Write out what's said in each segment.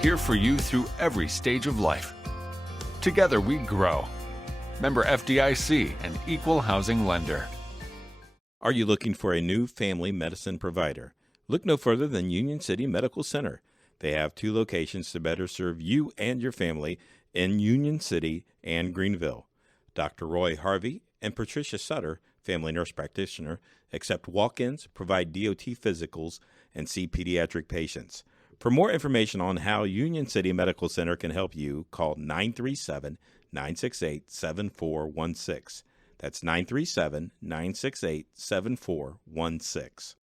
here for you through every stage of life. Together we grow. Member FDIC and Equal Housing Lender. Are you looking for a new family medicine provider? Look no further than Union City Medical Center. They have 2 locations to better serve you and your family in Union City and Greenville. Dr. Roy Harvey and Patricia Sutter, family nurse practitioner, accept walk-ins, provide DOT physicals, and see pediatric patients. For more information on how Union City Medical Center can help you, call 937-968-7416. That's 937-968-7416.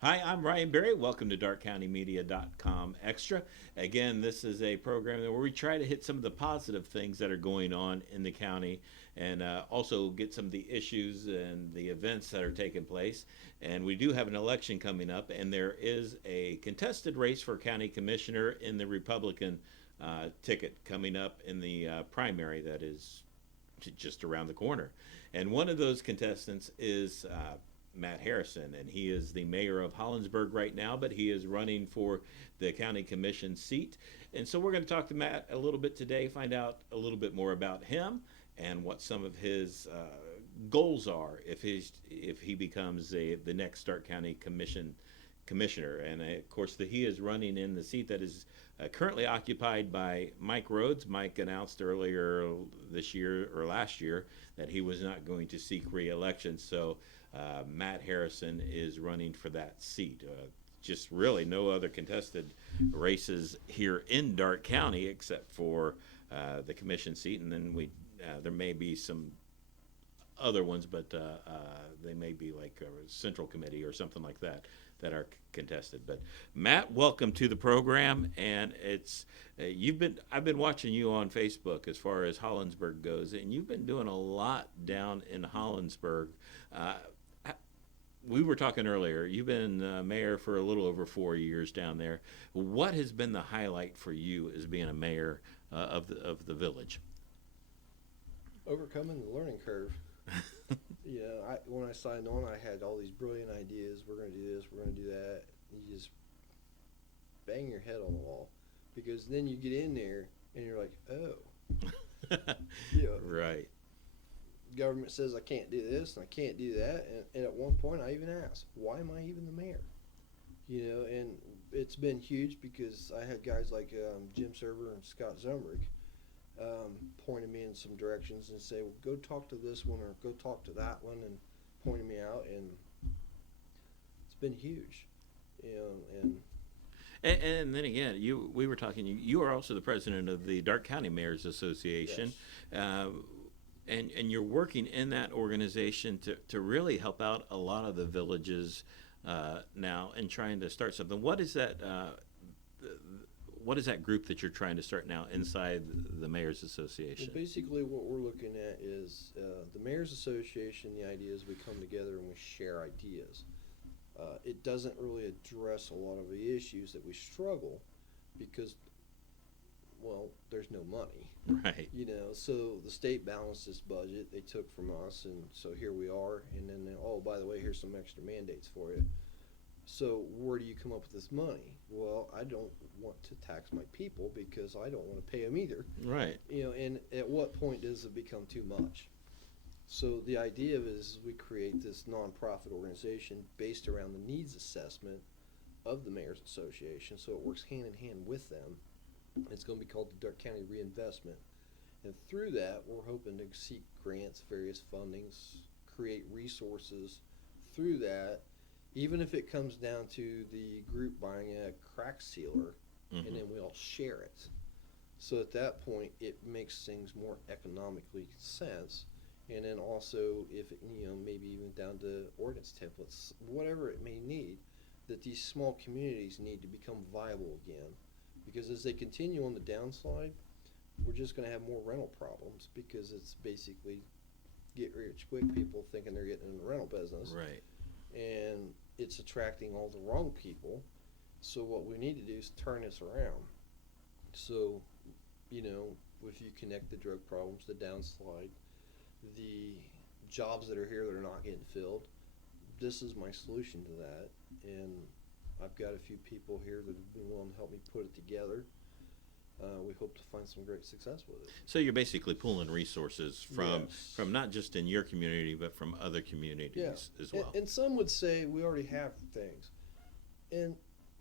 Hi, I'm Ryan Berry. Welcome to DarkCountyMedia.com Extra. Again, this is a program where we try to hit some of the positive things that are going on in the county and also get some of the issues and the events that are taking place. And we do have an election coming up, and there is a contested race for county commissioner in the Republican ticket coming up in the primary that is just around the corner. And one of those contestants is Matt Harrison, and he is the mayor of Hollandsburg right now, but he is running for the county commission seat. And so we're going to talk to Matt a little bit today, find out a little bit more about him and what some of his goals are if he becomes the next Stark County commissioner. And of course, he is running in the seat that is currently occupied by Mike Rhodes. Mike announced earlier this year or last year that he was not going to seek re-election. So Matt Harrison is running for that seat. Just really no other contested races here in Darke County except for the commission seat, and then there may be some other ones, but they may be like a central committee or something like that are contested. But Matt, welcome to the program, and it's I've been watching you on Facebook as far as Hollandsburg goes, and you've been doing a lot down in Hollandsburg. We were talking earlier, you've been mayor for a little over 4 years down there. What has been the highlight for you as being a mayor of the village? Overcoming the learning curve. When I signed on, I had all these brilliant ideas. We're going to do this, we're going to do that. You just bang your head on the wall, because then you get in there and you're like, oh. Right. Government says I can't do this and I can't do that, and at one point I even asked, why am I even the mayor? And it's been huge because I had guys like Jim Server and Scott Zumbrick pointing me in some directions and say, well, go talk to this one or go talk to that one, and pointing me out, and it's been huge. And then again, we were talking. You are also the president of the Darke County Mayors Association. Yes. And you're working in that organization to really help out a lot of the villages now and trying to start something. What is that? What is that group that you're trying to start now inside the Mayors Association? Well, basically, what we're looking at is the Mayors Association. The idea is we come together and we share ideas. It doesn't really address a lot of the issues that we struggle because, well, there's no money. Right. So the state balanced this budget they took from us, and so here we are. And then, oh, by the way, here's some extra mandates for you. So where do you come up with this money? Well, I don't want to tax my people because I don't want to pay them either. Right. And at what point does it become too much? So the idea is we create this nonprofit organization based around the needs assessment of the Mayors Association, so it works hand in hand with them. It's going to be called the Darke County Reinvestment. And through that, we're hoping to seek grants, various fundings, create resources through that, even if it comes down to the group buying a crack sealer, and then we all share it. So at that point, it makes things more economically sense. And then also, if it, maybe even down to ordinance templates, whatever it may need, that these small communities need to become viable again. Because as they continue on the downslide, we're just going to have more rental problems, because it's basically get rich quick people thinking they're getting in the rental business. Right. And it's attracting all the wrong people. So what we need to do is turn this around. So, if you connect the drug problems, the downslide, the jobs that are here that are not getting filled, this is my solution to that. And I've got a few people here that have been willing to help me put it together. We hope to find some great success with it. So you're basically pulling resources from Yes. from not just in your community, but from other communities as well. And some would say we already have things. And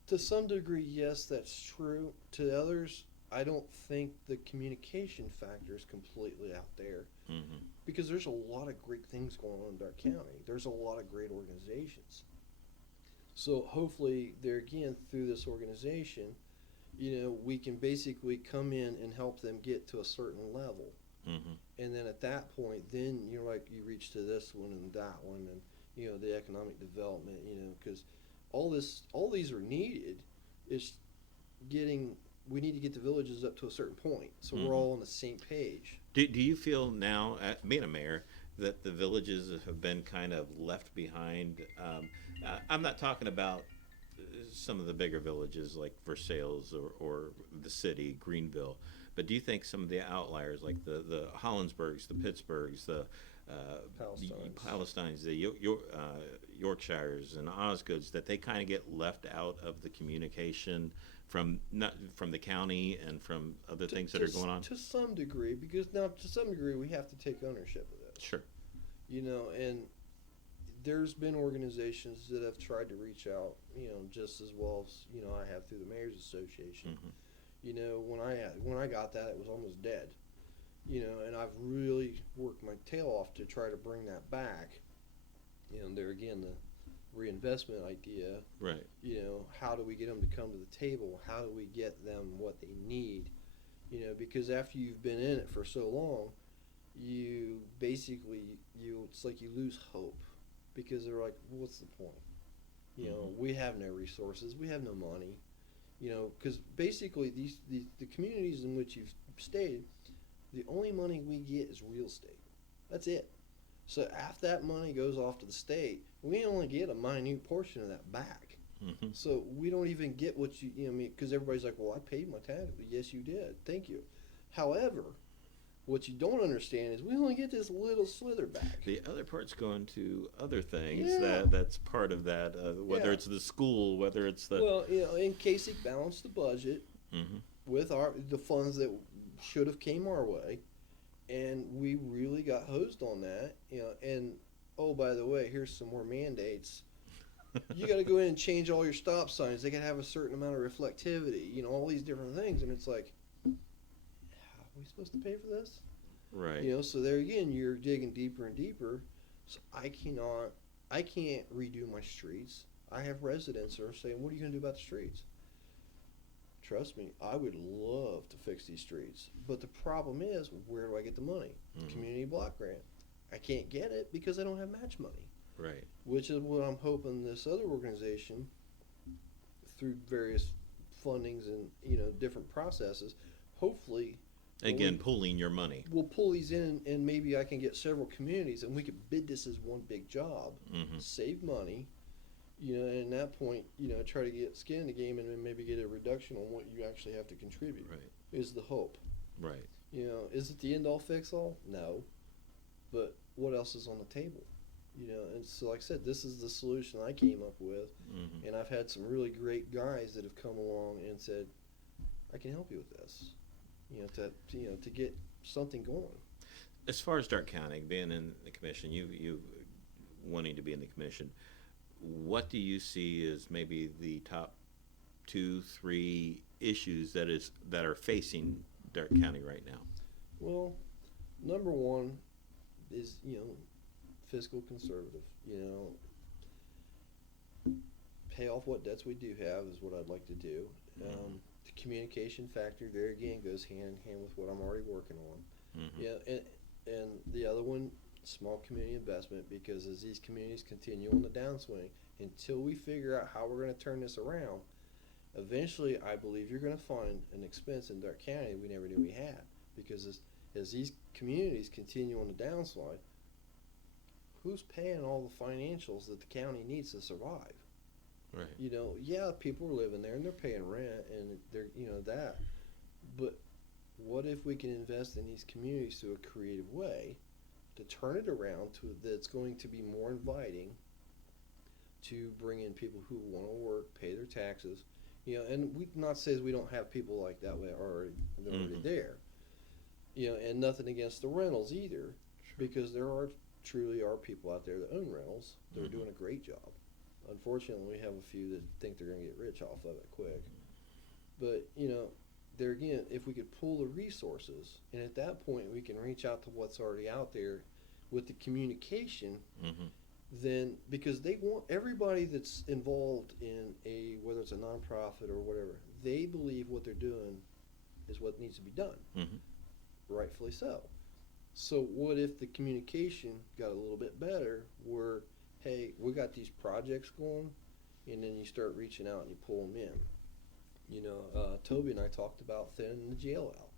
to some degree, yes, that's true. To others, I don't think the communication factor is completely out there. Mm-hmm. Because there's a lot of great things going on in Dark County. There's a lot of great organizations. So hopefully, there again, through this organization, we can basically come in and help them get to a certain level. Mm-hmm. And then at that point, then you reach to this one and that one, and the economic development, because all these are needed. It's we need to get the villages up to a certain point, so Mm-hmm. we're all on the same page. Do you feel now, being a mayor, that the villages have been kind of left behind? I'm not talking about some of the bigger villages like Versailles or the city, Greenville, but do you think some of the outliers like the Hollandsburgs, the Pittsburghs, the Palestines, the Yorkshires and Osgoods, that they kind of get left out of the communication from the county and from other things that are going on? To some degree, because now to some degree we have to take ownership of it. Sure. And there's been organizations that have tried to reach out, just as well as I have through the Mayor's Association. Mm-hmm. When I got that, it was almost dead. And I've really worked my tail off to try to bring that back. There again, the reinvestment idea. Right. How do we get them to come to the table? How do we get them what they need? Because after you've been in it for so long, you basically it's like you lose hope, because they're like, what's the point? Mm-hmm. We have no resources, we have no money. Because basically the communities in which you've stayed, the only money we get is real estate. That's it. So after that money goes off to the state, we only get a minute portion of that back. Mm-hmm. So we don't even get what because everybody's like, well, I paid my tax. Yes, you did. Thank you. However, what you don't understand is we only get this little slither back. The other part's going to other things Yeah. that's part of that, whether Yeah. it's the school, whether it's the... Well, and Kasich balanced the budget Mm-hmm. with the funds that should have came our way, and we really got hosed on that. And oh, by the way, here's some more mandates. You got to go in and change all your stop signs. They got to have a certain amount of reflectivity. All these different things, and it's like, how are we supposed to pay for this? Right. So there again, you're digging deeper and deeper. So I can't redo my streets. I have residents that are saying, what are you going to do about the streets? Trust me, I would love to fix these streets. But the problem is, where do I get the money? Mhm. Community block grant. I can't get it because I don't have match money. Right. Which is what I'm hoping this other organization, through various fundings and different processes, hopefully Again, pooling your money. we'll pull these in, and maybe I can get several communities, and we could bid this as one big job, Mm-hmm. save money, and at that point, try to get skin in the game, and then maybe get a reduction on what you actually have to contribute. Right. Is the hope. Right. Is it the end all fix all? No. But what else is on the table? And so like I said, this is the solution I came up with, Mm-hmm. and I've had some really great guys that have come along and said, I can help you with this. To get something going. As far as Dark County, being in the commission, you wanting to be in the commission, what do you see as maybe the top 2-3 issues that are facing Dark County right now? Well, number one is, fiscal conservative. Pay off what debts we do have is what I'd like to do. Mhm. The communication factor there again goes hand in hand with what I'm already working on. Mm-hmm. Yeah, and the other one, small community investment, because as these communities continue on the downswing, until we figure out how we're going to turn this around, eventually I believe you're going to find an expense in Dark County we never knew we had. Because as these communities continue on the downslide, who's paying all the financials that the county needs to survive? Right. People are living there and they're paying rent and they're, that. But what if we can invest in these communities through a creative way to turn it around to that's going to be more inviting to bring in people who want to work, pay their taxes, and we not says we don't have people like that way already, they're already there, and nothing against the rentals either, because there truly are people out there that own rentals. They're doing a great job. Unfortunately, we have a few that think they're going to get rich off of it quick. But, there again, if we could pool the resources, and at that point we can reach out to what's already out there with the communication, then because they want everybody that's involved in whether it's a nonprofit or whatever, they believe what they're doing is what needs to be done. Rightfully so. So what if the communication got a little bit better where, hey, we got these projects going, and then you start reaching out and you pull them in. Toby and I talked about thinning the jail out.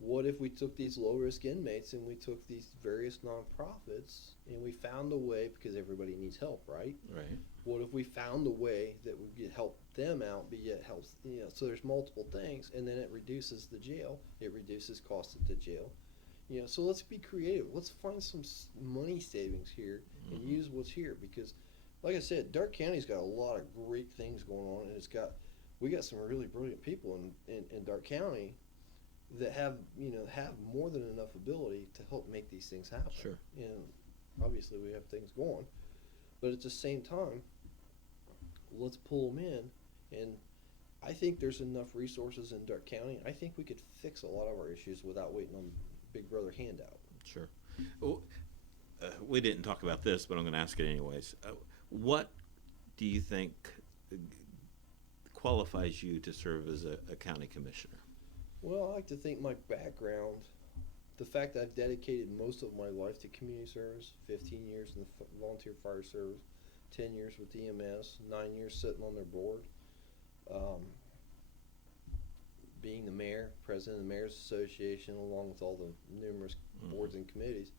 What if we took these low-risk inmates and we took these various nonprofits and we found a way, because everybody needs help, right? Right. What if we found a way that we could help them out, but yet helps, so there's multiple things, and then it reduces the jail, it reduces costs at the jail. So let's be creative. Let's find some money savings here and use what's here, because, like I said, Darke County's got a lot of great things going on, and we got some really brilliant people in Darke County that have more than enough ability to help make these things happen. Sure. And obviously we have things going, but at the same time, let's pull them in. And I think there's enough resources in Darke County. I think we could fix a lot of our issues without waiting on Big Brother handout. Sure. Well, we didn't talk about this, but I'm going to ask it anyways. What do you think qualifies you to serve as a county commissioner? Well, I like to think my background, the fact that I've dedicated most of my life to community service, 15 years in the volunteer fire service, 10 years with EMS, 9 years sitting on their board, being the mayor, president of the Mayor's Association, along with all the numerous boards and committees.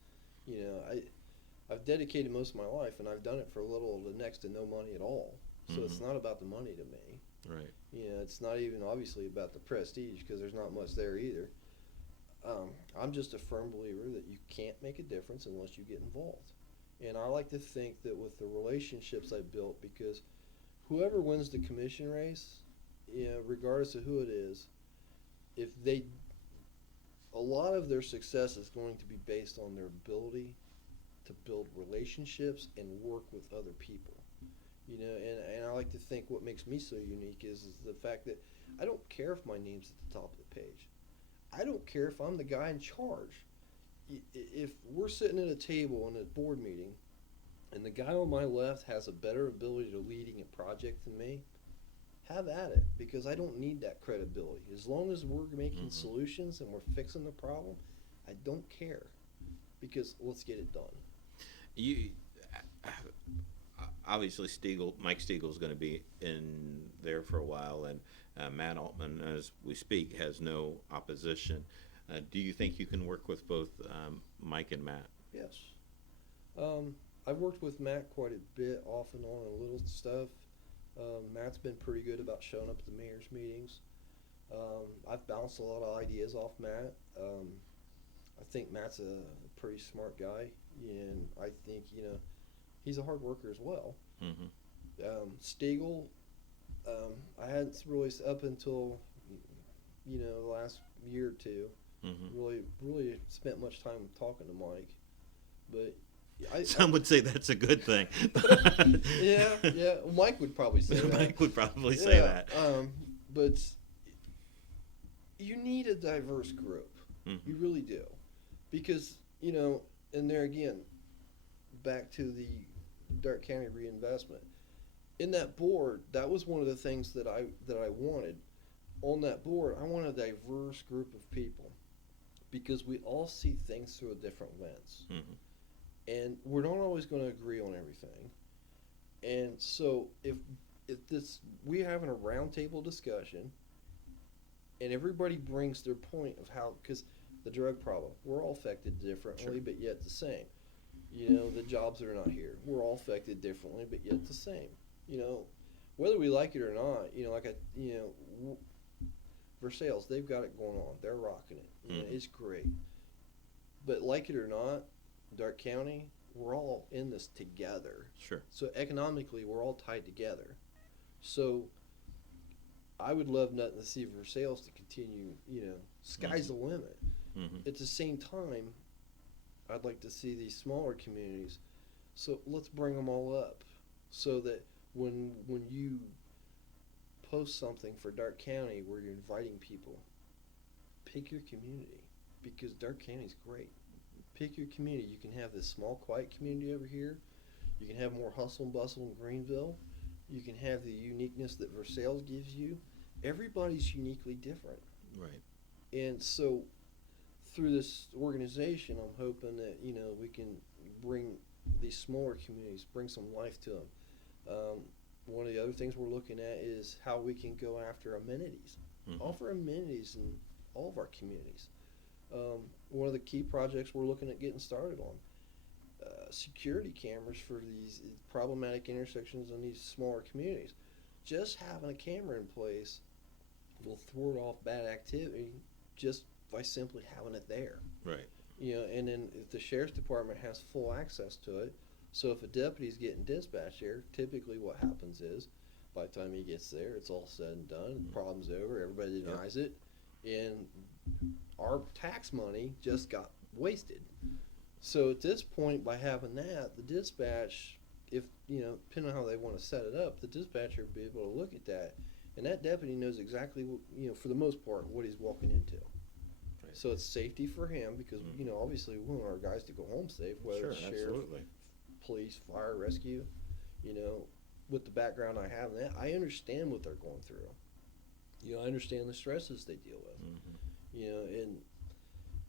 I've dedicated most of my life, and I've done it for little to next to no money at all. So it's not about the money to me. Right. It's not even obviously about the prestige, because there's not much there either. I'm just a firm believer that you can't make a difference unless you get involved. And I like to think that with the relationships I built, because whoever wins the commission race, regardless of who it is, a lot of their success is going to be based on their ability to build relationships and work with other people. And I like to think what makes me so unique is the fact that I don't care if my name's at the top of the page. I don't care if I'm the guy in charge. If we're sitting at a table in a board meeting and the guy on my left has a better ability to leading a project than me, have at it, because I don't need that credibility. As long as we're making solutions and we're fixing the problem, I don't care, because let's get it done. You obviously Mike Stiegel's going to be in there for a while, and Matt Altman, as we speak, has no opposition. Do you think you can work with both Mike and Matt? Yes. I've worked with Matt quite a bit, off and on, a little stuff. Matt's been pretty good about showing up at the mayor's meetings. I've bounced a lot of ideas off Matt. I think Matt's a pretty smart guy, and I think, he's a hard worker as well. Stiegel, I hadn't really, up until, the last year or two, really spent much time talking to Mike. But some would say that's a good thing. yeah. Mike would probably say that. Mike would probably say that. But you need a diverse group. You really do. Because, and there again, back to the Darke County reinvestment. In that board, that was one of the things that I wanted. On that board, I want a diverse group of people, because we all see things through a different lens. And we're not always going to agree on everything. And so if we having a roundtable discussion, and everybody brings their point of how, because the drug problem, we're all affected differently, but yet the same. The jobs that are not here, we're all affected differently, but yet the same. Whether we like it or not, Versailles, they've got it going on. They're rocking it. It's great. But like it or not, Darke County, we're all in this together. Sure. So economically, we're all tied together. So I would love nothing to see for sales to continue, sky's the limit. Mm-hmm. At the same time, I'd like to see these smaller communities. So let's bring them all up so that when you post something for Dark County where you're inviting people, pick your community because Dark County's great. Pick your community. You can have this small, quiet community over here. You can have more hustle and bustle in Greenville. You can have the uniqueness that Versailles gives you. Everybody's uniquely different. Right. And so through this organization, I'm hoping that, we can bring these smaller communities, bring some life to them. One of the other things we're looking at is how we can go after amenities. Mm-hmm. Offer amenities in all of our communities. One of the key projects we're looking at getting started on, security cameras for these problematic intersections in these smaller communities. Just having a camera in place will thwart off bad activity just by simply having it there. Right. And then if the sheriff's department has full access to it, so if a deputy's getting dispatched there, typically what happens is by the time he gets there, it's all said and done, the problem's over, everybody denies it, and our tax money just got wasted. So at this point, by having that, the dispatch, if, depending on how they want to set it up, the dispatcher will be able to look at that, and that deputy knows exactly, for the most part, what he's walking into. Right. So it's safety for him because, obviously we want our guys to go home safe, whether it's sheriff, absolutely. police, fire, rescue, with the background I have in that, I understand what they're going through. I understand the stresses they deal with. Mm-hmm. And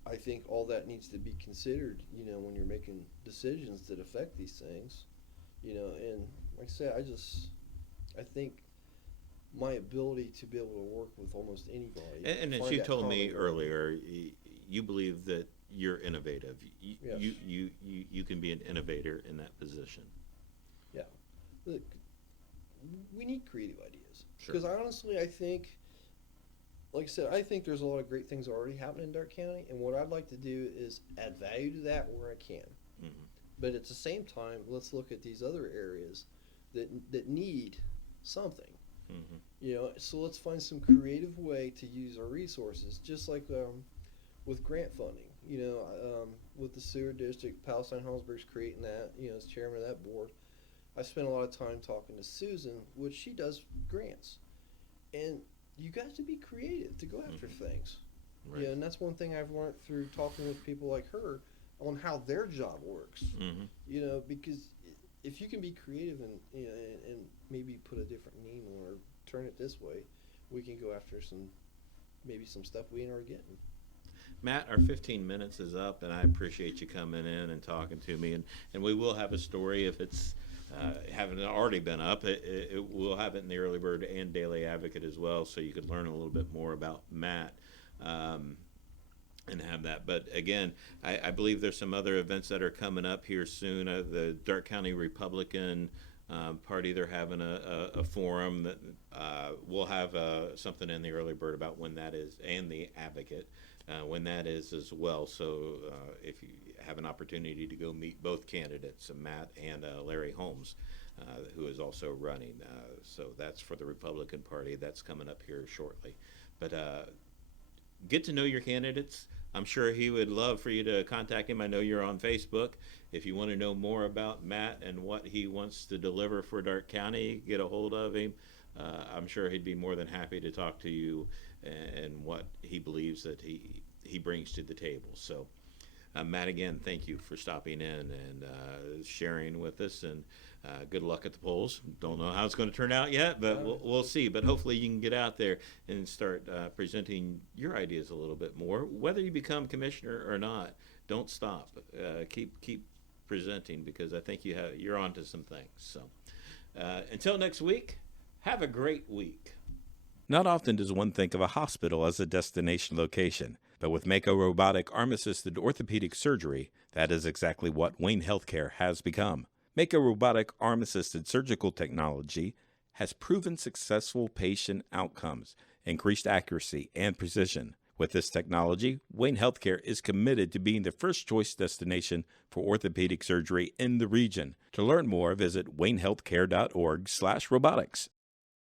I think all that needs to be considered, when you're making decisions that affect these things, and like I said, I think my ability to be able to work with almost anybody. And as you told me earlier, you believe that you're innovative. Yes. You can be an innovator in that position. Yeah. Look, we need creative ideas. Sure. Because honestly, I think, like I said, I think there's a lot of great things already happening in Dark County, and what I'd like to do is add value to that where I can. Mm-hmm. But at the same time, let's look at these other areas that need something. Mm-hmm. So let's find some creative way to use our resources, just like with grant funding. With the sewer district, Palestine Hollandsburg's creating that. As chairman of that board, I spent a lot of time talking to Susan, which she does grants, and you got to be creative to go after things. Right. And that's one thing I've learned through talking with people like her on how their job works. Mm-hmm. Because if you can be creative and maybe put a different name on or turn it this way, we can go after maybe some stuff we ain't already getting. Matt, our 15 minutes is up, and I appreciate you coming in and talking to me. And we will have a story if it's haven't already been up. We'll have it in the Early Bird and Daily Advocate as well, so you could learn a little bit more about Matt and have that. But again, I believe there's some other events that are coming up here soon. The Dark County Republican Party, they're having a forum that we'll have something in the Early Bird about when that is, and the Advocate when that is as well. So if you have an opportunity to go meet both candidates, Matt and Larry Holmes, who is also running. So that's for the Republican Party. That's coming up here shortly. But get to know your candidates. I'm sure he would love for you to contact him. I know you're on Facebook. If you want to know more about Matt and what he wants to deliver for Dark County, get a hold of him. I'm sure he'd be more than happy to talk to you and what he believes that he brings to the table. So, Matt, again, thank you for stopping in and sharing with us, and good luck at the polls. Don't know how it's going to turn out yet, but we'll see. But hopefully you can get out there and start presenting your ideas a little bit more. Whether you become commissioner or not, don't stop. Keep presenting, because I think you're onto some things. So until next week, have a great week. Not often does one think of a hospital as a destination location, but with Mako Robotic Arm-Assisted Orthopedic Surgery, that is exactly what Wayne Healthcare has become. Mako Robotic Arm-Assisted Surgical Technology has proven successful patient outcomes, increased accuracy, and precision, With this technology, Wayne Healthcare is committed to being the first choice destination for orthopedic surgery in the region. To learn more, visit waynehealthcare.org/robotics.